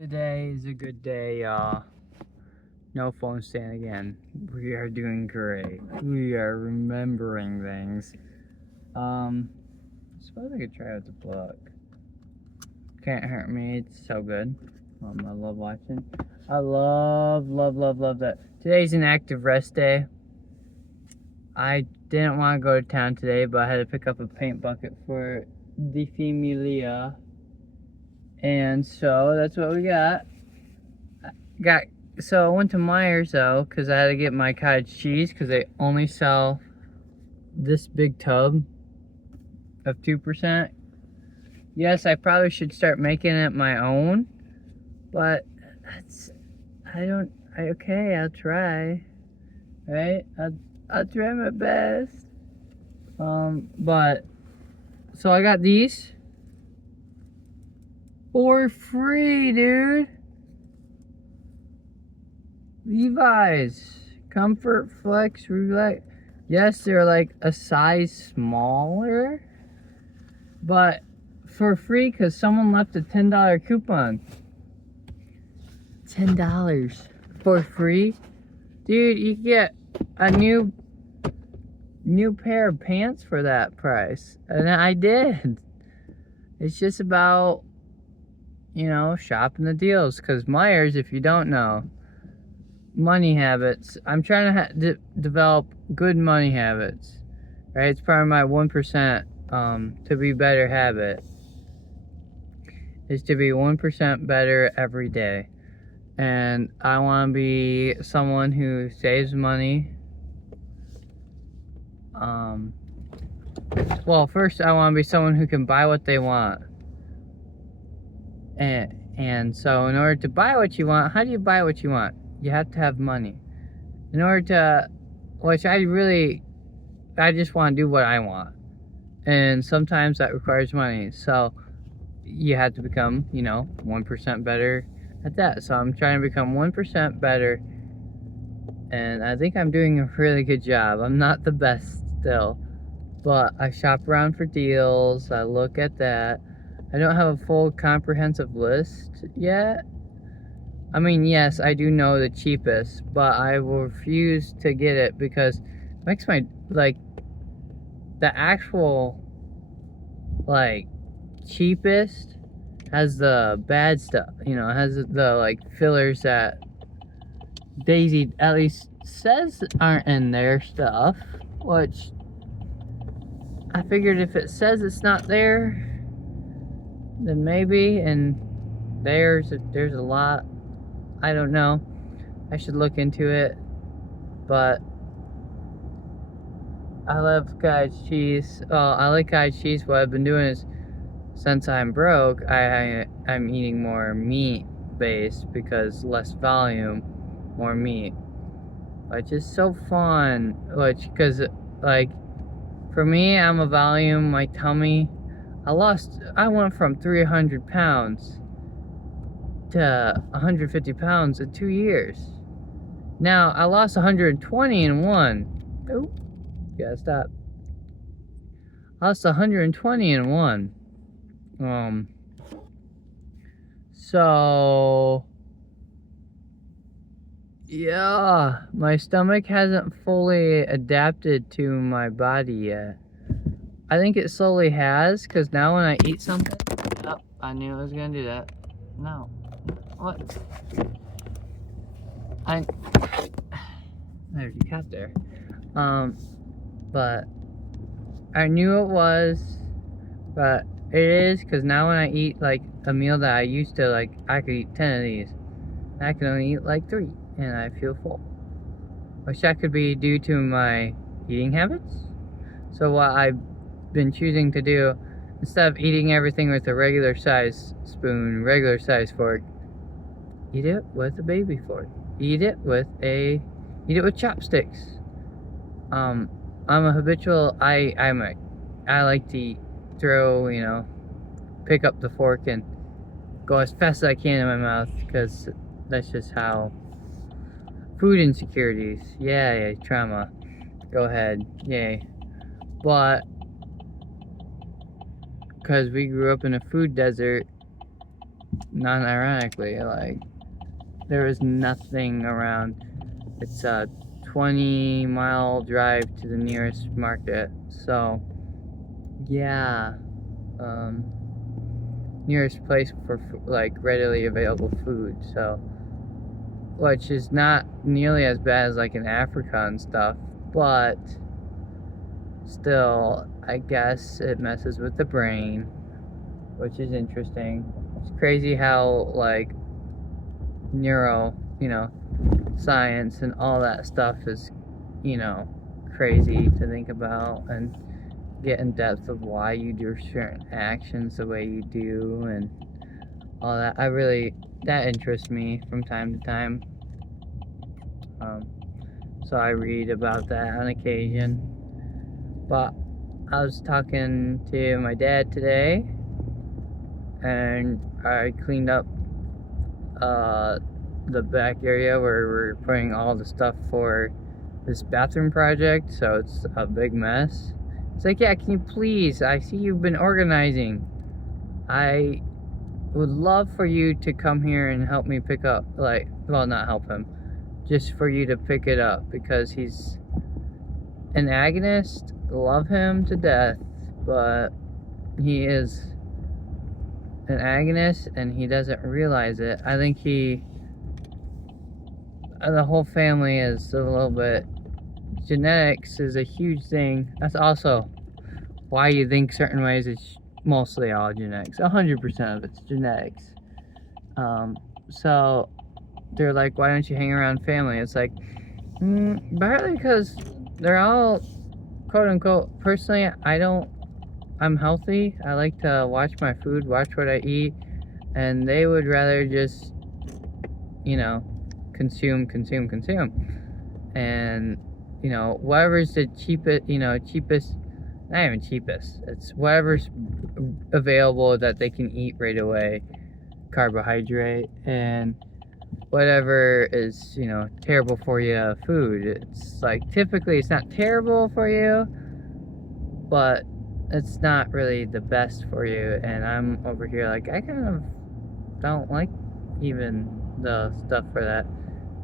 Today is a good day, y'all. No phone stand again. We are doing great. We are remembering things. I suppose I could try out the book. Can't hurt me. It's so good. I love watching. I love that. Today's an active rest day. I didn't want to go to town today, but I had to pick up a paint bucket for the familia. And so that's what we got. So I went to Myers though, because I had to get my cottage cheese, because they only sell this big tub of 2%. Yes, I probably should start making it my own, but okay, I'll try, right? I'll try my best. But, so I got these for free, dude. Levi's Comfort Flex Relax. Yes, they're like a size smaller, but for free because someone left a $10 coupon. $10 for free, dude. You get a new pair of pants for that price, and I did. It's just about, shopping the deals, because Myers, if you don't know, money habits. I'm trying to develop good money habits, right? It's part of my 1% to be better habit is to be 1% better every day. And I want to be someone who saves money. Well, first I want to be someone who can buy what they want. And so in order to buy what you want, how do you buy what you want? You have to have money. In order to, which I just want to do what I want. And sometimes that requires money. So you have to become, 1% better at that. So I'm trying to become 1% better. And I think I'm doing a really good job. I'm not the best still, but I shop around for deals. I look at that. I don't have a full comprehensive list yet. I mean, yes, I do know the cheapest, but I will refuse to get it because it makes my, the actual, cheapest has the bad stuff, has the, fillers that Daisy at least says aren't in their stuff, which I figured if it says it's not there, then maybe, and there's a lot. I don't know. I should look into it. But I love cottage cheese. Well, I like cottage cheese. What I've been doing is, since I'm broke, I'm eating more meat based because less volume, more meat. Which is so fun. Because for me, I'm a volume. My tummy, I went from 300 pounds to 150 pounds in 2 years. Now I lost 120 in one. Oh, gotta stop. I lost 120 in one. So yeah, my stomach hasn't fully adapted to my body yet. I think it slowly has, because now when I eat something, oh, I knew I was gonna do that. No. What? There's a cat there. But I knew it was, but it is, because now when I eat a meal that I used to I could eat 10 of these. I can only eat 3, and I feel full. Which that could be due to my eating habits. So what I've been choosing to do, instead of eating everything with a regular size spoon, regular size fork, eat it with a baby fork. Eat it with chopsticks. I'm a habitual. I like to throw, pick up the fork and go as fast as I can in my mouth, because that's just how. Food insecurities. Yeah, trauma. Go ahead. Yay. But because we grew up in a food desert, non-ironically, like, there was nothing around. It's a 20-mile drive to the nearest market, so yeah, nearest place for like readily available food, so, which is not nearly as bad as like in Africa and stuff, but still, I guess it messes with the brain, which is interesting. It's crazy how like neuro, science and all that stuff is, crazy to think about and get in depth of why you do certain actions the way you do and all that. That interests me from time to time. So I read about that on occasion. But I was talking to my dad today, and I cleaned up the back area where we're putting all the stuff for this bathroom project, so it's a big mess. It's like, yeah, can you please, I see you've been organizing. I would love for you to come here and help me pick up, not help him, just for you to pick it up, because he's an agonist. Love him to death, but he is an agonist and he doesn't realize it. I think the whole family is a little bit, genetics is a huge thing. That's also why you think certain ways. It's mostly all genetics. 100% of it's genetics. So they're like, why don't you hang around family? It's like, partly because they're all, quote unquote, personally, I'm healthy. I like to watch my food, watch what I eat, and they would rather just, consume. And, whatever's the cheapest, not even cheapest, it's whatever's available that they can eat right away, carbohydrate, and whatever is, terrible for you food. It's like, typically it's not terrible for you, but it's not really the best for you. And I'm over here like, I kind of don't like even the stuff for that.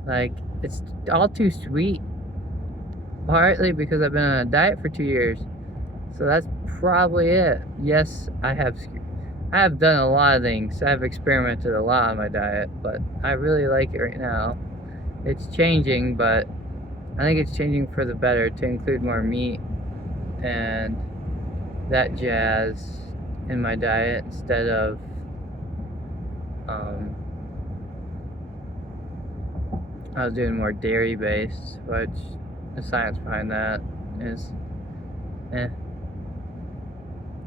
Like, it's all too sweet, partly because I've been on a diet for 2 years, so that's probably it. Yes, I have done a lot of things. I've experimented a lot on my diet, but I really like it right now. It's changing, but I think it's changing for the better to include more meat and that jazz in my diet instead of I was doing more dairy based, which the science behind that is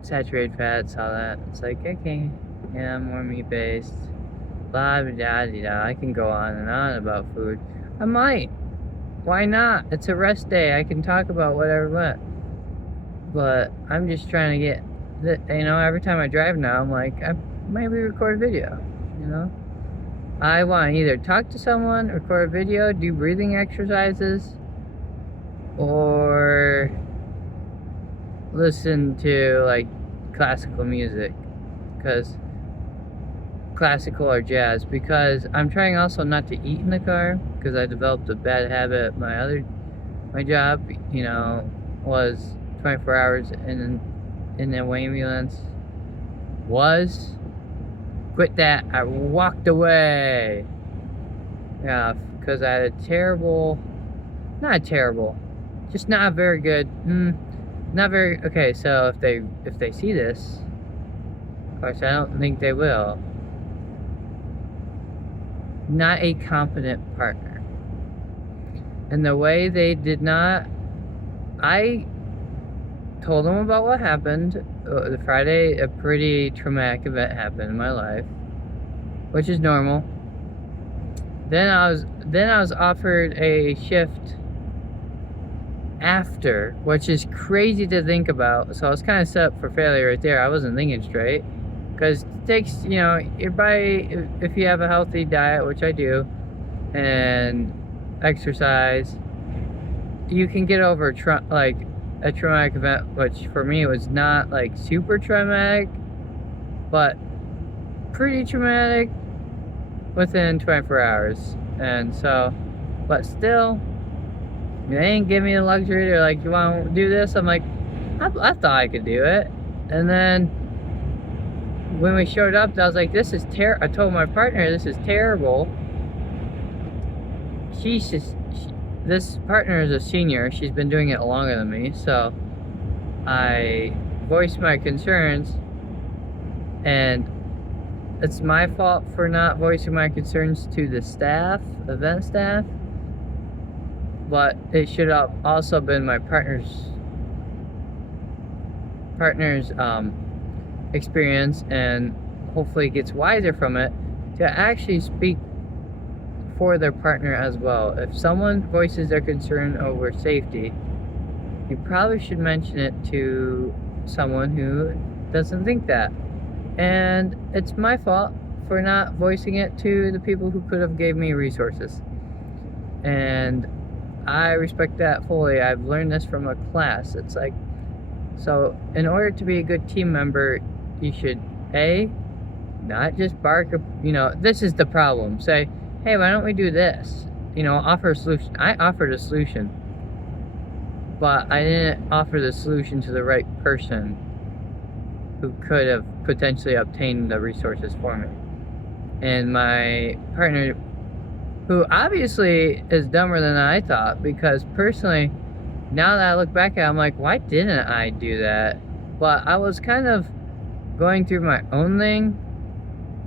saturated fats, all that. It's like, okay, yeah, more meat based, blah blah blah blah. I can go on and on about food. I might. Why not? It's a rest day. I can talk about whatever I want. But I'm just trying to get, every time I drive now, I'm like, I maybe record a video, I want to either talk to someone, record a video, do breathing exercises, or listen to, like, classical music, classical or jazz, because I'm trying also not to eat in the car, because I developed a bad habit. My job, was 24 hours in the ambulance. Quit that. I walked away. Yeah, because I had just not very good. Okay, so if they see this, of course I don't think they will. Not a competent partner. And the way they did not, I told them about what happened. The Friday, a pretty traumatic event happened in my life, which is normal. Then I was offered a shift after, which is crazy to think about. So I was kind of set up for failure right there. I wasn't thinking straight, because it takes, if you have a healthy diet, which I do, and exercise, you can get over a traumatic event, which for me was not like super traumatic, but pretty traumatic within 24 hours. And so, but still, they ain't give me the luxury. They're like, you want to do this? I'm like, I thought I could do it. And then when we showed up, I was like, this is terrible. I told my partner, this is terrible. This partner is a senior. She's been doing it longer than me. So I voiced my concerns, and it's my fault for not voicing my concerns to the staff, event staff. But it should have also been my partner's experience, and hopefully gets wiser from it to actually speak for their partner as well. If someone voices their concern over safety, you probably should mention it to someone who doesn't think that. And it's my fault for not voicing it to the people who could have gave me resources. And I respect that fully. I've learned this from a class. It's like, so in order to be a good team member, you should not just bark, this is the problem. Say, hey, why don't we do this? Offer a solution. I offered a solution, but I didn't offer the solution to the right person who could have potentially obtained the resources for me. And my partner, who obviously is dumber than I thought, because personally, now that I look back at it, I'm like, why didn't I do that? But I was kind of going through my own thing.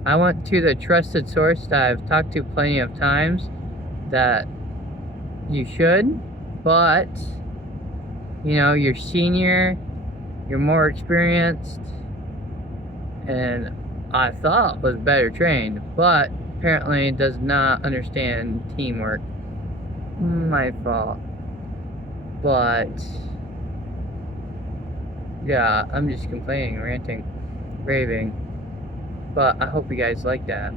I went to the trusted source that I've talked to plenty of times that you should, but you're senior, you're more experienced, and I thought was better trained, but apparently does not understand teamwork. My fault. But yeah, I'm just complaining, ranting, raving. But I hope you guys like that.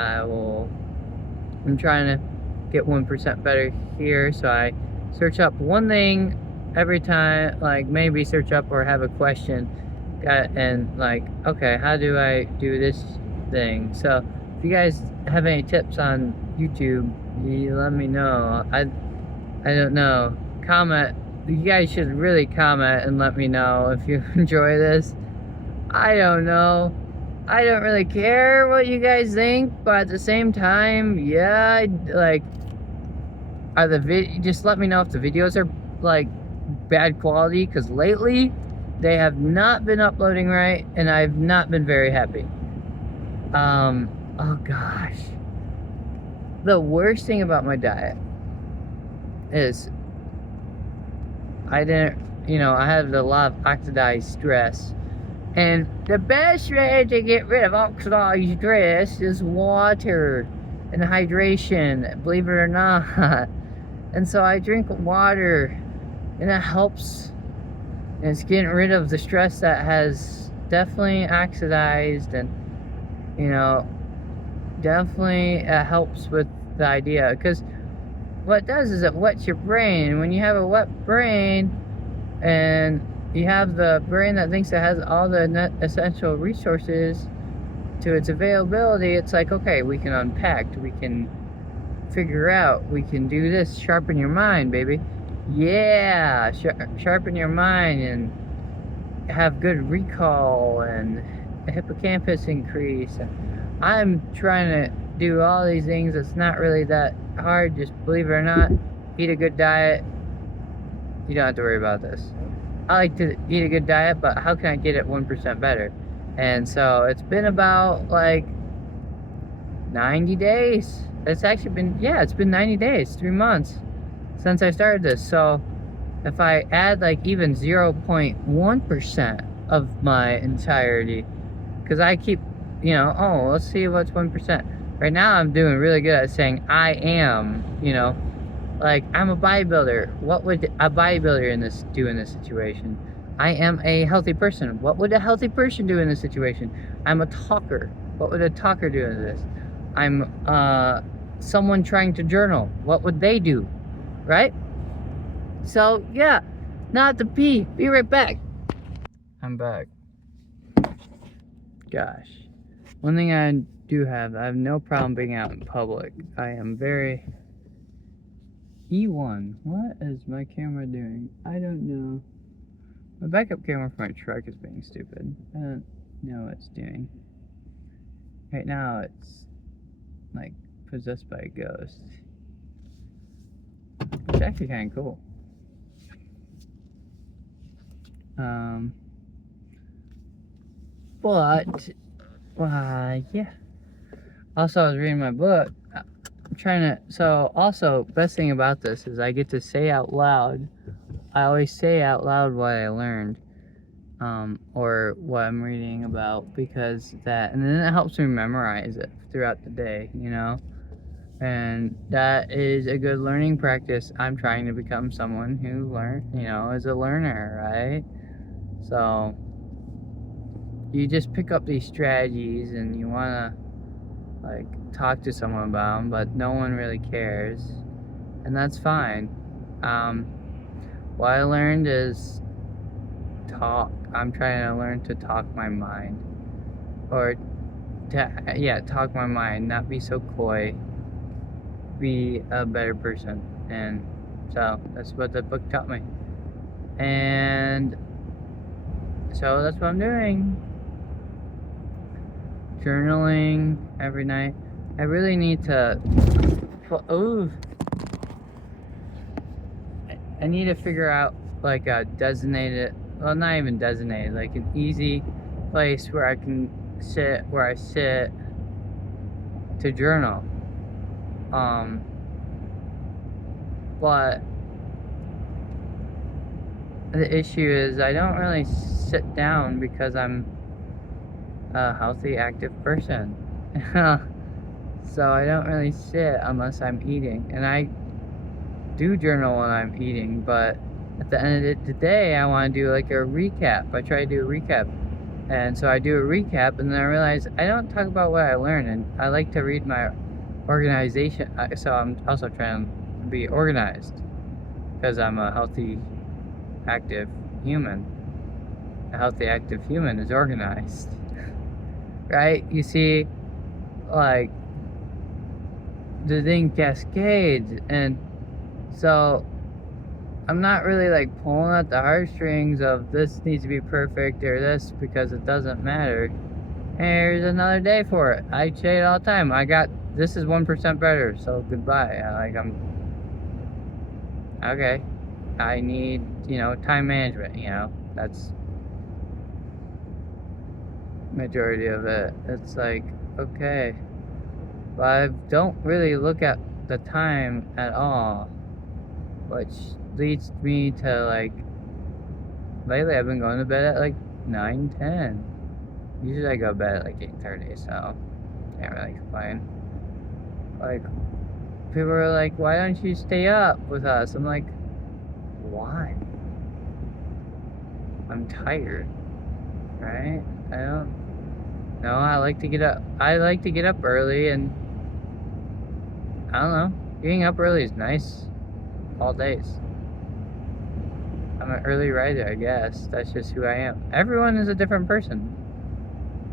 I'm trying to get 1% better here, so I search up one thing every time, like maybe search up or have a question, and like, okay, how do I do this thing? So if you guys have any tips on YouTube, you let me know. I don't know. Comment. You guys should really comment and let me know if you enjoy this. I don't know. I don't really care what you guys think, but at the same time, yeah, just let me know if the videos are like bad quality, because lately they have not been uploading right, and I've not been very happy. Oh gosh. The worst thing about my diet is I had a lot of oxidized stress. And the best way to get rid of oxidized stress is water and hydration, believe it or not. And so I drink water, and it helps. And it's getting rid of the stress that has definitely oxidized, and definitely helps with the idea. Because what it does is it wets your brain. When you have a wet brain, and you have the brain that thinks it has all the essential resources to its availability, it's like, okay, we can unpack, we can figure out, we can do this, sharpen your mind, baby. Yeah, sharpen your mind and have good recall and the hippocampus increase. I'm trying to do all these things. It's not really that hard, just believe it or not. Eat a good diet. You don't have to worry about this. I like to eat a good diet, but how can I get it 1% better? And so it's been about like 90 days. It's been 90 days, 3 months since I started this. So if I add like even 0.1% of my entirety, because I keep, let's see what's 1%. Right now I'm doing really good at saying I am, like I'm a bodybuilder. What would a bodybuilder do in this situation? I am a healthy person. What would a healthy person do in this situation? I'm a talker. What would a talker do in this? I'm someone trying to journal. What would they do? Right? So yeah, not to pee. Be right back. I'm back. Gosh. One thing I do have, I have no problem being out in public. I am very... E1. What is my camera doing? I don't know. My backup camera for my truck is being stupid. I don't know what it's doing. Right now it's like possessed by a ghost. It's actually kind of cool. But yeah. Also, I was reading my book. I'm trying to. So, also, best thing about this is I get to say out loud. I always say out loud what I learned, or what I'm reading about, because that, and then it helps me memorize it throughout the day, you know. And that is a good learning practice. I'm trying to become someone who is a learner, right? So you just pick up these strategies and you want to like talk to someone about them, but no one really cares, and that's fine. What I learned is talk. I'm trying to learn to talk my mind, or talk my mind, not be so coy, be a better person. And so that's what the book taught me, and so that's what I'm doing. Journaling every night. I really need to I need to figure out like a designated, well, not even designated, like an easy place where I can sit to journal. But the issue is I don't really sit down because I'm a healthy, active person. So I don't really sit unless I'm eating, and I do journal when I'm eating, but at the end of the day I want to do like a recap. I try to do a recap, and so I do a recap, and then I realize I don't talk about what I learned, and I like to read my organization, so I'm also trying to be organized because I'm a healthy, active human. A healthy, active human is organized. Right? You see, like, the thing cascades, and so I'm not really like pulling at the heartstrings of this needs to be perfect or this, because it doesn't matter. And here's another day for it. I say it all the time. This is 1% better, so goodbye. Okay. I need, time management, that's majority of it. It's like, okay, but I don't really look at the time at all, which leads me to like, lately I've been going to bed at like 9-10. Usually I go to bed at like 8:30, so can't really complain. Like, people are like, why don't you stay up with us? I'm like, why? I'm tired, right? I don't know. I like to get up. I like to get up early, and I don't know. Getting up early is nice all days. I'm an early riser, I guess. That's just who I am. Everyone is a different person.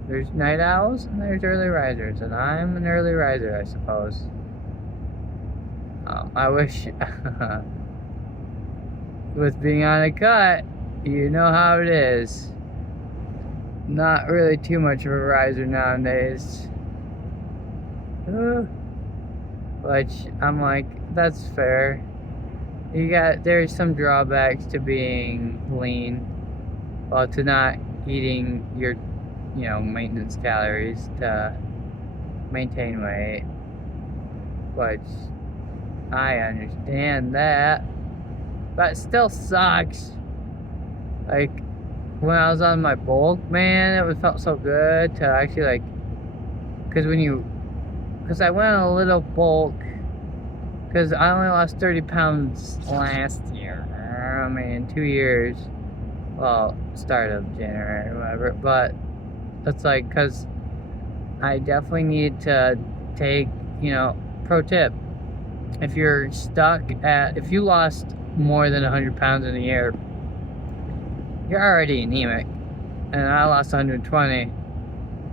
There's night owls and there's early risers, and I'm an early riser, I suppose. I wish with being on a cut, you know how it is. Not really too much of a riser nowadays. Which I'm like, that's fair. There's some drawbacks to being lean, well, to not eating your, maintenance calories to maintain weight, which I understand that, but it still sucks. Like, when I was on my bulk, man, it felt so good to actually, like, because I went on a little bulk, because I only lost 30 pounds last year. I mean, 2 years. Well, start of January or whatever. But that's like, because I definitely need to take, pro tip. If if you lost more than 100 pounds in a year, you're already anemic. And I lost 120.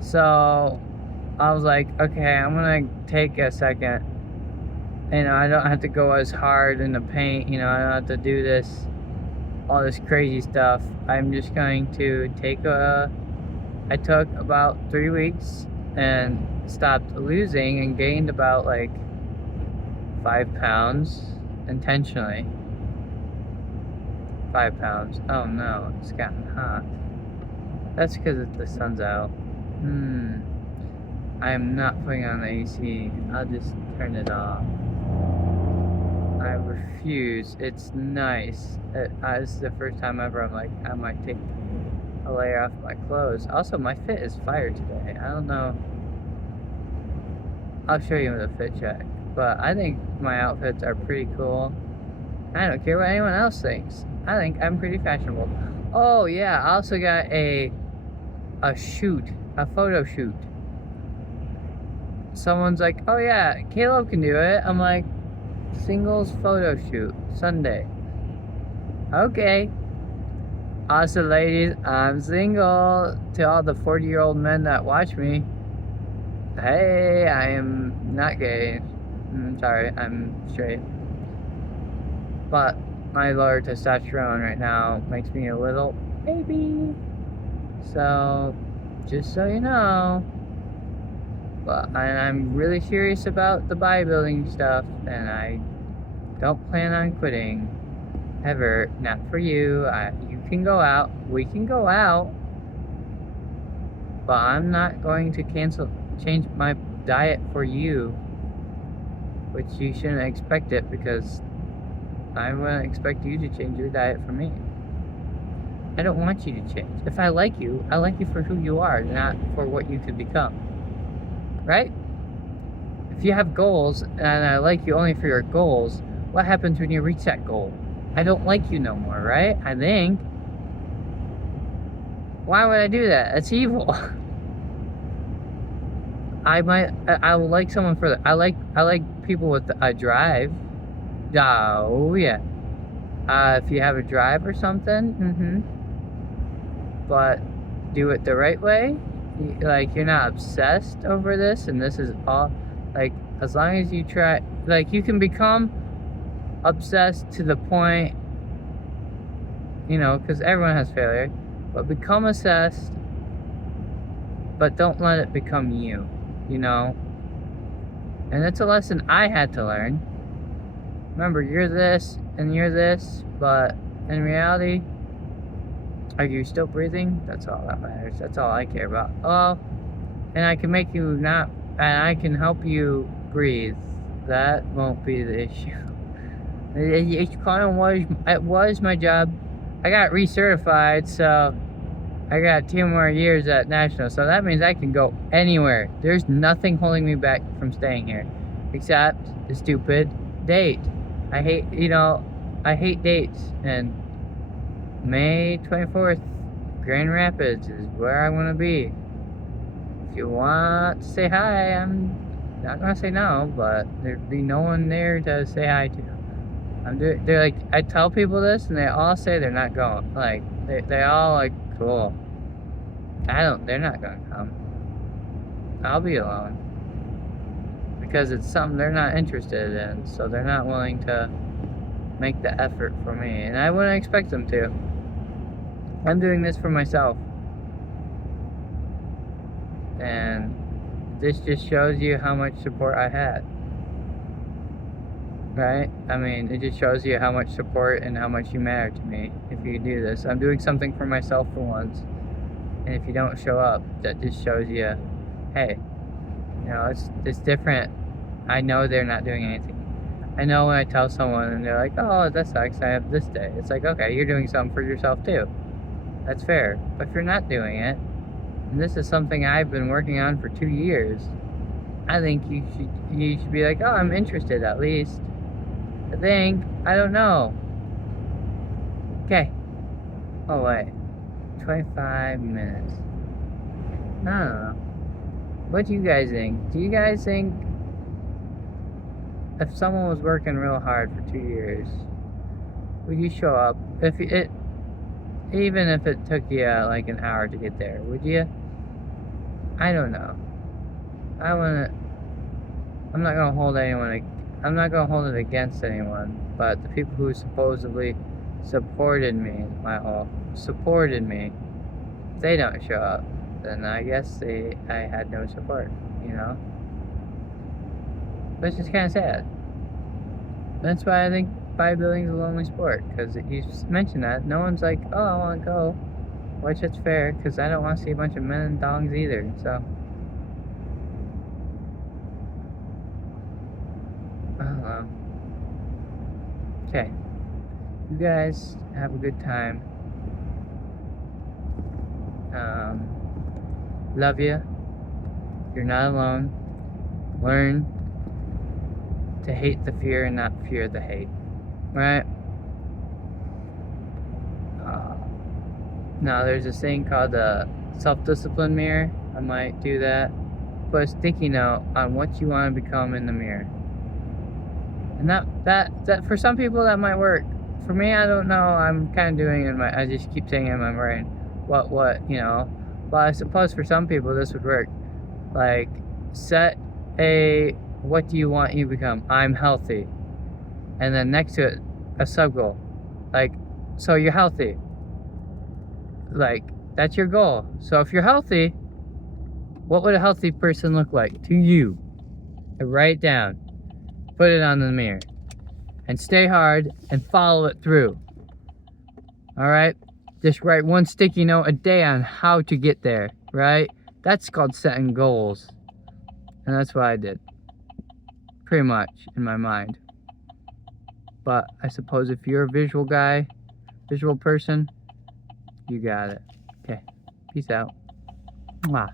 So I was like, okay, I'm gonna take a second. I don't have to go as hard in the paint. I don't have to do all this crazy stuff. I'm just going to I took about 3 weeks and stopped losing and gained about like 5 pounds intentionally. 5 pounds. Oh no, it's gotten hot. That's because the sun's out. I am not putting on the AC. I'll just turn it off. I refuse. It's nice. This is the first time ever I'm like, I might take a layer off my clothes. Also, my fit is fire today. I don't know. I'll show you the fit check. But I think my outfits are pretty cool. I don't care what anyone else thinks. I think I'm pretty fashionable. Oh yeah, I also got a photo shoot. Someone's like, oh yeah, Caleb can do it. I'm like, singles photo shoot, Sunday. Okay. Also, ladies, I'm single. To all the 40-year-old men that watch me, hey, I am not gay. I'm sorry, I'm straight. But my lower testosterone right now makes me a little baby. So, just so you know. And I'm really serious about the bodybuilding stuff, and I don't plan on quitting. Ever. Not for you. You can go out. We can go out. But I'm not going to change my diet for you. Which you shouldn't expect it, because I wouldn't expect you to change your diet for me. I don't want you to change. If I like you for who you are, not for what you could become. Right? If you have goals, and I like you only for your goals, what happens when you reach that goal? I don't like you no more, right? I think. Why would I do that? It's evil. I will like someone for that. I like people with a drive. Oh yeah. If you have a drive or something, but do it the right way. Like, you're not obsessed over this, and this is all, like, as long as you try, like, you can become obsessed to the point, because everyone has failure, but become obsessed, but don't let it become you, and it's a lesson I had to learn. Remember, you're this, and you're this, but in reality, are you still breathing? That's all that matters. That's all I care about. Oh, and I can make you not, and I can help you breathe. That won't be the issue. It was my job. I got recertified, so I got 2 more years at National. So that means I can go anywhere. There's nothing holding me back from staying here, except the stupid date. I hate dates, and May 24th, Grand Rapids is where I want to be. If you want to say hi, I'm not going to say no, but there'd be no one there to say hi to. They're like, I tell people this, and they all say they're not going. Like, they all like, cool. They're not going to come. I'll be alone. Because it's something they're not interested in, so they're not willing to make the effort for me, and I wouldn't expect them to. I'm doing this for myself, and this just shows you how much support I had, right? I mean, it just shows you how much support and how much you matter to me if you do this. I'm doing something for myself for once, and if you don't show up, that just shows you, hey, it's different. I know they're not doing anything. I know when I tell someone and they're like, oh, that sucks, I have this day. It's like, okay, you're doing something for yourself too. That's fair. But if you're not doing it, and this is something I've been working on for 2 years, I think you should be like, oh, I'm interested at least. I don't know. Okay. Oh, wait. 25 minutes. I don't know. What do you guys think? Do you guys think if someone was working real hard for 2 years, would you show up? Even if it took you like an hour to get there, would you? I don't know. I'm not gonna hold I'm not gonna hold it against anyone, but the people who supposedly supported me, supported me, if they don't show up, then I guess I had no support, you know? But it's just kind of sad. That's why I think bodybuilding is a lonely sport, because you mentioned that. No one's like, oh, I want to go, which it's fair, because I don't want to see a bunch of men in thongs either, so. I don't know. Okay. You guys have a good time. Love you. You're not alone. Learn to hate the fear and not fear the hate. Right? Now there's this thing called the self-discipline mirror. I might do that. Put a sticky note on what you want to become in the mirror. And that for some people that might work. For me, I don't know. I'm kind of doing it I just keep saying it in my brain. What, you know. But I suppose for some people this would work. Like, what do you want you to become? I'm healthy. And then next to it, a sub goal. Like, so you're healthy. Like, that's your goal. So if you're healthy, what would a healthy person look like to you? And write it down. Put it on the mirror. And stay hard and follow it through. Alright? Just write one sticky note a day on how to get there. Right? That's called setting goals. And that's what I did. Pretty much, in my mind. But I suppose if you're a visual person, you got it. Okay. Peace out. Mwah.